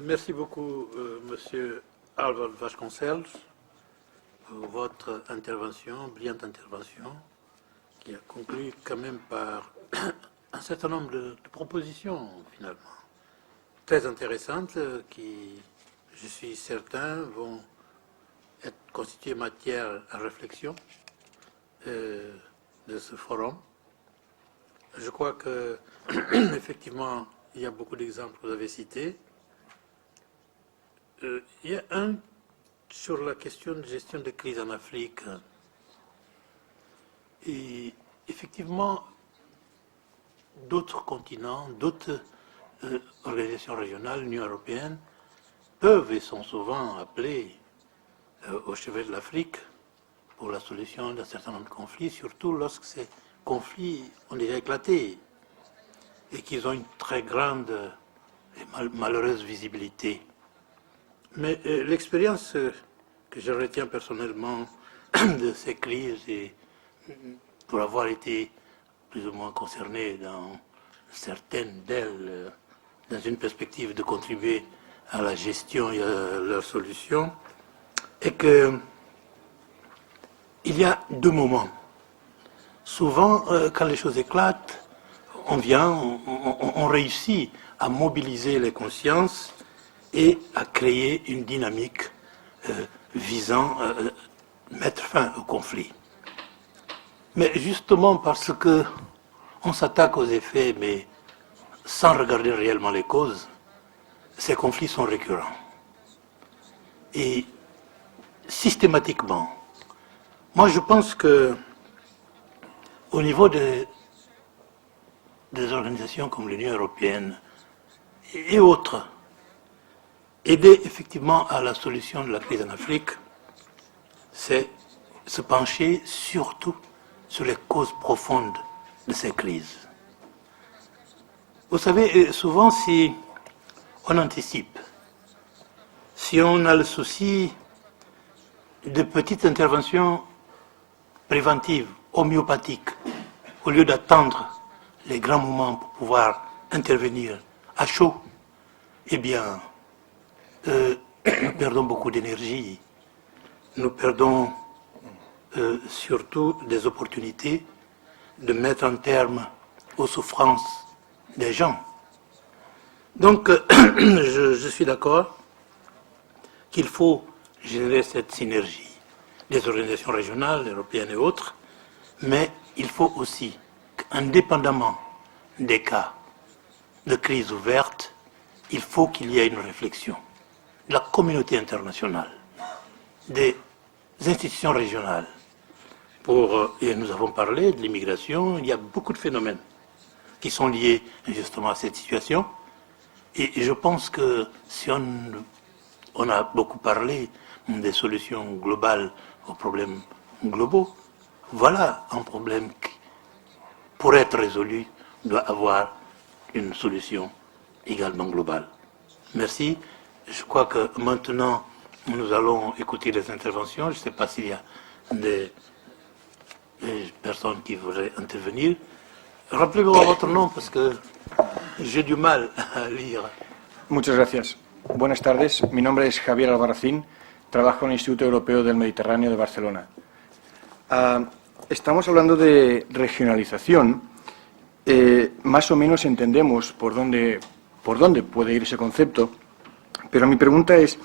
Merci beaucoup, Monsieur Albert Vasconcelos, pour votre intervention, brillante intervention, qui a conclu quand même par un certain nombre de propositions, finalement, très intéressantes, qui, je suis certain, vont être constituées matière à réflexion de ce forum. Je crois que, effectivement, il y a beaucoup d'exemples que vous avez cités. Il y a un sur la question de gestion de crise en Afrique. Et effectivement, d'autres continents, d'autres organisations régionales, l'Union européenne, peuvent et sont souvent appelés au chevet de l'Afrique pour la solution d'un certain nombre de conflits, surtout lorsque ces conflits ont déjà éclaté et qu'ils ont une très grande et malheureuse visibilité. Mais l'expérience que je retiens personnellement de ces crises, et pour avoir été plus ou moins concerné dans certaines d'elles, dans une perspective de contribuer à la gestion et à leur solution, est que il y a deux moments. Souvent, quand les choses éclatent, on réussit à mobiliser les consciences et à créer une dynamique visant à mettre fin au conflit. Mais justement parce que on s'attaque aux effets, mais sans regarder réellement les causes, ces conflits sont récurrents. Et systématiquement, moi je pense que au niveau des organisations comme l'Union européenne et autres, aider effectivement à la solution de la crise en Afrique, c'est se pencher surtout sur les causes profondes de ces crises. Vous savez, souvent si on anticipe, si on a le souci de petites interventions préventives, homéopathiques, au lieu d'attendre les grands moments pour pouvoir intervenir à chaud, eh bien, nous perdons beaucoup d'énergie, nous perdons surtout des opportunités de mettre un terme aux souffrances des gens. Donc, je suis d'accord qu'il faut générer cette synergie des organisations régionales, européennes et autres, mais il faut aussi qu'indépendamment des cas de crise ouverte, il faut qu'il y ait une réflexion de la communauté internationale, des institutions régionales. Et nous avons parlé de l'immigration, il y a beaucoup de phénomènes qui sont liés justement à cette situation. Et je pense que si on a beaucoup parlé des solutions globales aux problèmes globaux, voilà un problème qui, pour être résolu, doit avoir une solution également globale. Merci. Je crois que maintenant, nous allons écouter les interventions. Je ne sais pas s'il y a des personnes qui voudraient intervenir. Rappelez-moi votre nom parce que j'ai du mal a lire. Muchas gracias. Buenas tardes. Mi nombre es Javier Albarracín. Trabajo en el Instituto Europeo del Mediterráneo de Barcelona. Estamos hablando de regionalización. Más o menos entendemos por dónde puede ir ese concepto, pero mi pregunta es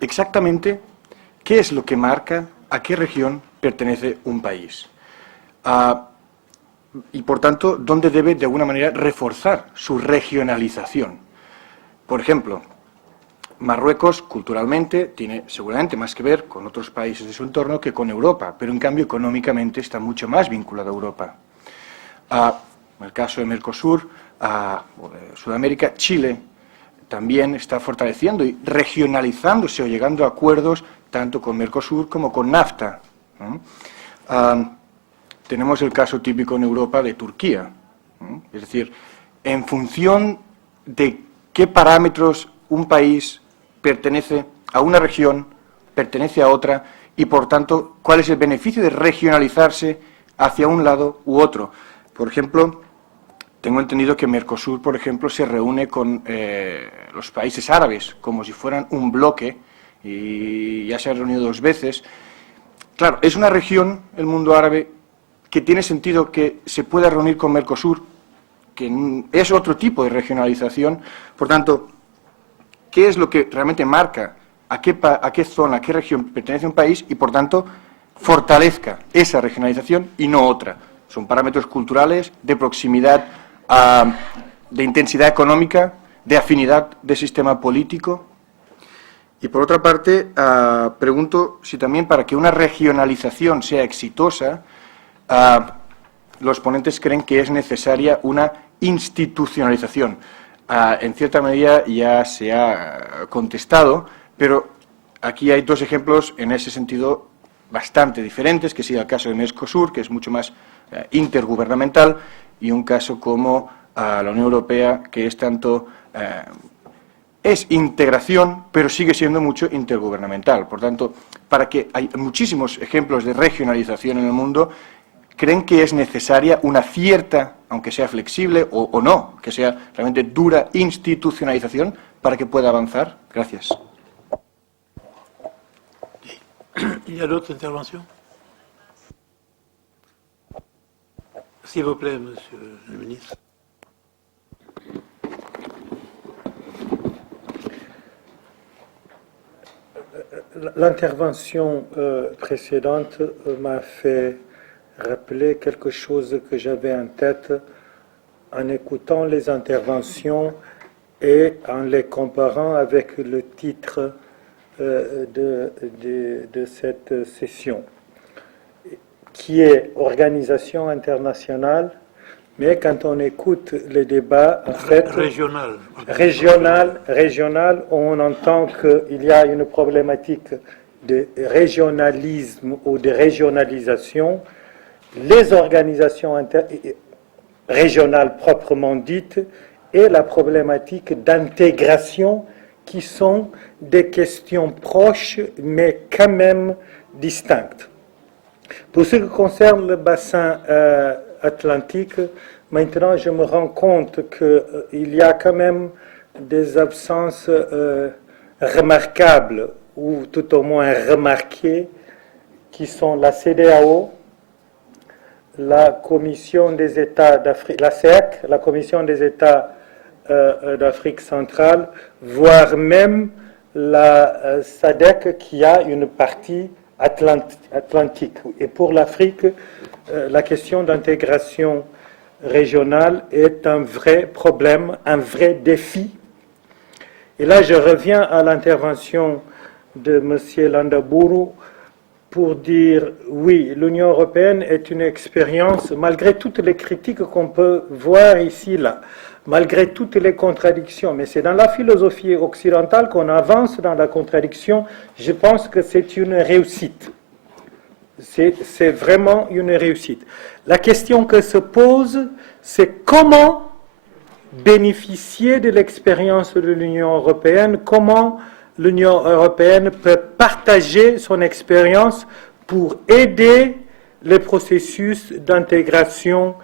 exactamente qué es lo que marca a qué región pertenece un país. Y, por tanto, dónde debe, de alguna manera, reforzar su regionalización. Por ejemplo, Marruecos, culturalmente, tiene seguramente más que ver con otros países de su entorno que con Europa, pero, en cambio, económicamente está mucho más vinculado a Europa. En el caso de Mercosur, o de Sudamérica, Chile también está fortaleciendo y regionalizándose o llegando a acuerdos tanto con Mercosur como con NAFTA, ¿no? Tenemos el caso típico en Europa de Turquía, ¿no? Es decir, en función de qué parámetros un país pertenece a una región, pertenece a otra, y por tanto, cuál es el beneficio de regionalizarse hacia un lado u otro. Por ejemplo, tengo entendido que Mercosur, por ejemplo, se reúne con los países árabes como si fueran un bloque, y ya se han reunido 2 veces. Claro, es una región, el mundo árabe, que tiene sentido que se pueda reunir con Mercosur, que es otro tipo de regionalización. Por tanto, ¿qué es lo que realmente marca a qué zona, a qué región pertenece un país y, por tanto, fortalezca esa regionalización y no otra? Son parámetros culturales, de proximidad, de intensidad económica, de afinidad de sistema político. Y, por otra parte, pregunto si también para que una regionalización sea exitosa, los ponentes creen que es necesaria una institucionalización. En cierta medida ya se ha contestado, pero aquí hay 2 ejemplos en ese sentido bastante diferentes, que sería el caso de Mercosur, que es mucho más intergubernamental, y un caso como la Unión Europea, que es tanto es integración, pero sigue siendo mucho intergubernamental. Por tanto, para que hay muchísimos ejemplos de regionalización en el mundo, ¿creen que es necesaria una cierta, aunque sea flexible o no, que sea realmente dura institucionalización para que pueda avanzar? Gracias. Il y a d'autres interventions? S'il vous plaît, Monsieur le Ministre. L'intervention précédente m'a fait rappeler quelque chose que j'avais en tête en écoutant les interventions et en les comparant avec le titre de cette session, qui est Organisation internationale, mais quand on écoute les débats, en fait, régional, on entend qu'il y a une problématique de régionalisme ou de régionalisation. Les organisations régionales proprement dites et la problématique d'intégration qui sont des questions proches mais quand même distinctes. Pour ce qui concerne le bassin atlantique, maintenant je me rends compte qu'il y a quand même des absences remarquables ou tout au moins remarquées qui sont la CEDEAO, la Commission des États d'Afrique, la CEAC, la Commission des États d'Afrique centrale, voire même la SADC qui a une partie atlantique. Et pour l'Afrique, la question d'intégration régionale est un vrai problème, un vrai défi. Et là, je reviens à l'intervention de M. Landaburu pour dire, oui, l'Union européenne est une expérience, malgré toutes les critiques qu'on peut voir ici, là, malgré toutes les contradictions, mais c'est dans la philosophie occidentale qu'on avance dans la contradiction. Je pense que c'est une réussite. C'est vraiment une réussite. La question que se pose, c'est comment bénéficier de l'expérience de l'Union européenne, comment l'Union européenne peut partager son expérience pour aider les processus d'intégration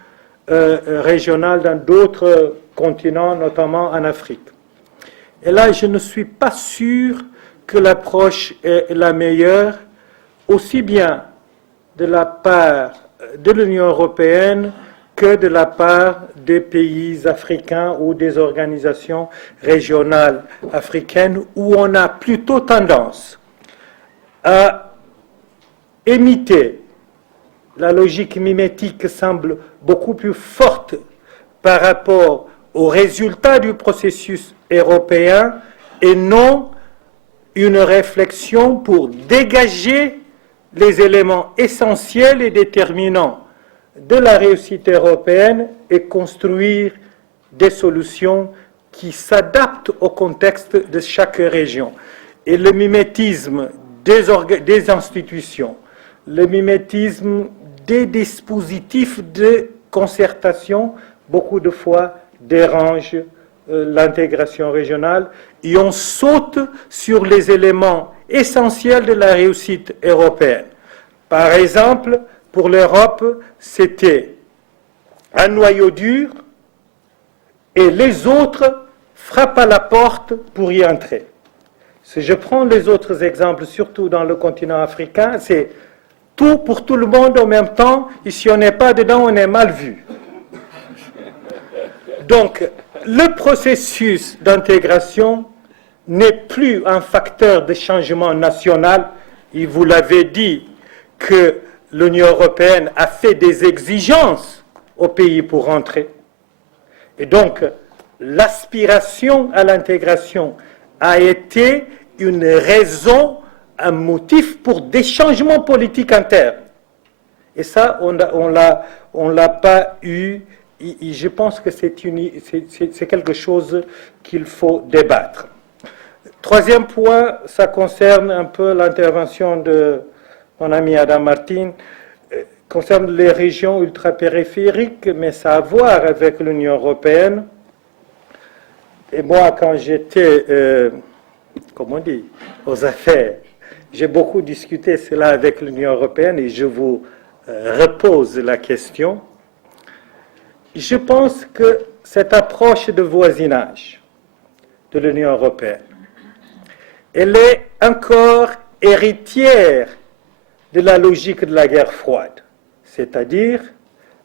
régionale dans d'autres continents, notamment en Afrique. Et là, je ne suis pas sûr que l'approche est la meilleure, aussi bien de la part de l'Union européenne que de la part des pays africains ou des organisations régionales africaines, où on a plutôt tendance à imiter. La logique mimétique semble beaucoup plus forte par rapport aux résultats du processus européen et non une réflexion pour dégager les éléments essentiels et déterminants de la réussite européenne et construire des solutions qui s'adaptent au contexte de chaque région. Et le mimétisme des institutions, le mimétisme des dispositifs de concertation, beaucoup de fois dérange l'intégration régionale et on saute sur les éléments essentiels de la réussite européenne. Par exemple, pour l'Europe, c'était un noyau dur et les autres frappe à la porte pour y entrer. Si je prends les autres exemples, surtout dans le continent africain, c'est tout pour tout le monde en même temps, et si on n'est pas dedans, on est mal vu. Donc, le processus d'intégration n'est plus un facteur de changement national. Et vous l'avez dit que l'Union européenne a fait des exigences aux pays pour entrer. Et donc, l'aspiration à l'intégration a été une raison, un motif pour des changements politiques internes. Et ça, on l'a pas eu. Et je pense que c'est quelque chose qu'il faut débattre. Troisième point, ça concerne un peu l'intervention de mon ami Adam Martin, concerne les régions ultrapériphériques, mais ça a à voir avec l'Union européenne. Et moi, quand j'étais, aux affaires, j'ai beaucoup discuté cela avec l'Union européenne et je vous repose la question. Je pense que cette approche de voisinage de l'Union européenne, elle est encore héritière de la logique de la guerre froide, c'est-à-dire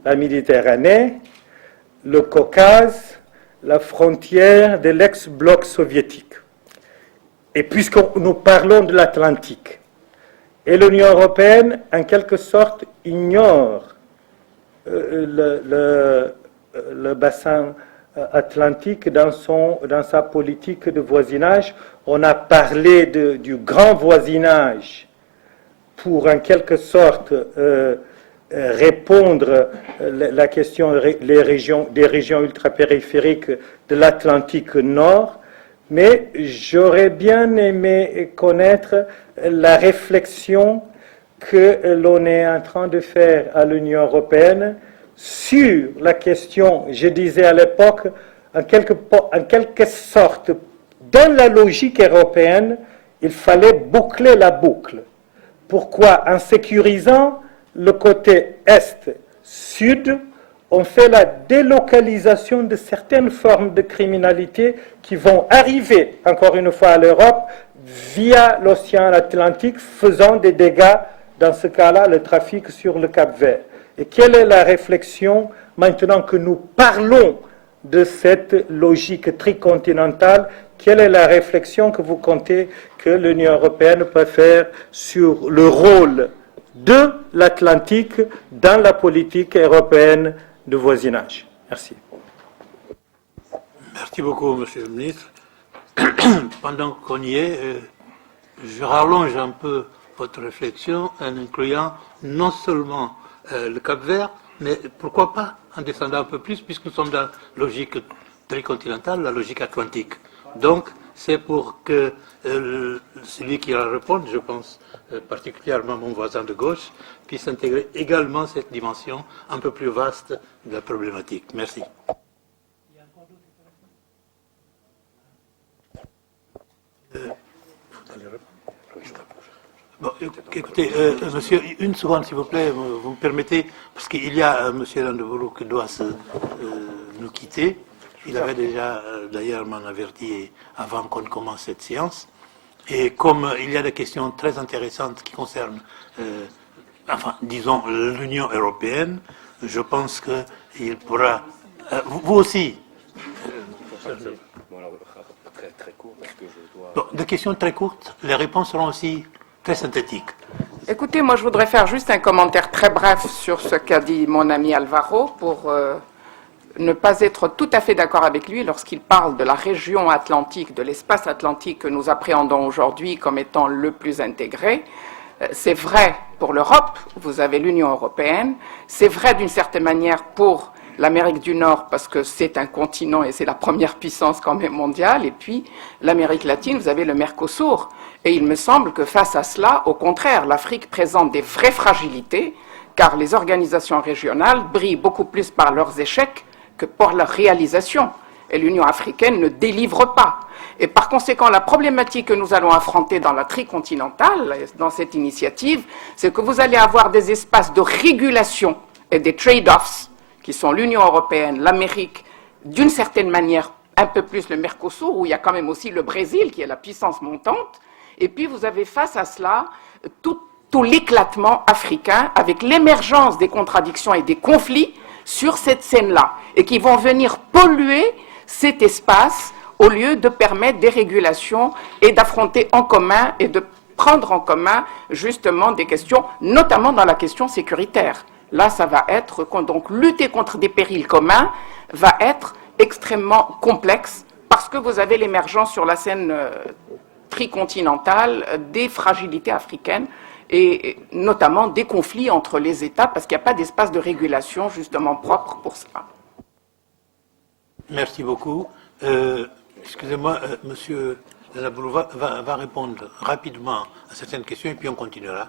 la Méditerranée, le Caucase, la frontière de l'ex-bloc soviétique. Et puisque nous parlons de l'Atlantique, et l'Union européenne, en quelque sorte, ignore le bassin atlantique dans sa politique de voisinage. On a parlé du grand voisinage pour, en quelque sorte, répondre à la question des régions ultrapériphériques de l'Atlantique Nord, mais j'aurais bien aimé connaître la réflexion que l'on est en train de faire à l'Union européenne sur la question, je disais à l'époque, en quelque sorte, dans la logique européenne, il fallait boucler la boucle. Pourquoi? En sécurisant le côté est-sud, on fait la délocalisation de certaines formes de criminalité qui vont arriver, encore une fois, à l'Europe via l'océan Atlantique, faisant des dégâts, dans ce cas-là, le trafic sur le Cap-Vert. Et quelle est la réflexion, maintenant que nous parlons de cette logique tricontinentale, quelle est la réflexion que vous comptez que l'Union européenne peut faire sur le rôle de l'Atlantique dans la politique européenne de voisinage? Merci. Merci beaucoup, Monsieur le ministre. Pendant qu'on y est, je rallonge un peu votre réflexion en incluant non seulement le Cap-Vert, mais pourquoi pas en descendant un peu plus, puisque nous sommes dans la logique tricontinentale, la logique atlantique. Donc, c'est pour que celui qui va répondre, je pense particulièrement mon voisin de gauche, puisse intégrer également cette dimension un peu plus vaste de la problématique. Merci. Bon, écoutez, monsieur, une seconde s'il vous plaît, vous me permettez, parce qu'il y a monsieur Landeboulou qui doit nous quitter. Il avait déjà d'ailleurs m'en averti avant qu'on commence cette séance. Et comme il y a des questions très intéressantes qui concernent, disons, l'Union européenne, je pense qu'il pourra... vous aussi. Très court, parce que je dois... Bon, des questions très courtes, les réponses seront aussi très synthétiques. Écoutez, moi je voudrais faire juste un commentaire très bref sur ce qu'a dit mon ami Alvaro pour ne pas être tout à fait d'accord avec lui lorsqu'il parle de la région atlantique, de l'espace atlantique que nous appréhendons aujourd'hui comme étant le plus intégré. C'est vrai pour l'Europe, vous avez l'Union européenne, c'est vrai d'une certaine manière pour l'Amérique du Nord parce que c'est un continent et c'est la première puissance quand même mondiale, et puis l'Amérique latine, vous avez le Mercosur. Et il me semble que face à cela, au contraire, l'Afrique présente des vraies fragilités, car les organisations régionales brillent beaucoup plus par leurs échecs que par leur réalisation. Et l'Union africaine ne délivre pas. Et par conséquent, la problématique que nous allons affronter dans la tricontinentale, dans cette initiative, c'est que vous allez avoir des espaces de régulation et des trade-offs qui sont l'Union européenne, l'Amérique, d'une certaine manière un peu plus le Mercosur, où il y a quand même aussi le Brésil, qui est la puissance montante. Et puis vous avez face à cela tout l'éclatement africain, avec l'émergence des contradictions et des conflits sur cette scène-là, et qui vont venir polluer cet espace au lieu de permettre des régulations et d'affronter en commun et de prendre en commun justement des questions, notamment dans la question sécuritaire. Là, ça va être, donc lutter contre des périls communs va être extrêmement complexe parce que vous avez l'émergence sur la scène tricontinentale des fragilités africaines et notamment des conflits entre les États parce qu'il n'y a pas d'espace de régulation justement propre pour cela. Merci beaucoup. Excusez-moi, Monsieur Lalaboulou va répondre rapidement à certaines questions et puis on continuera.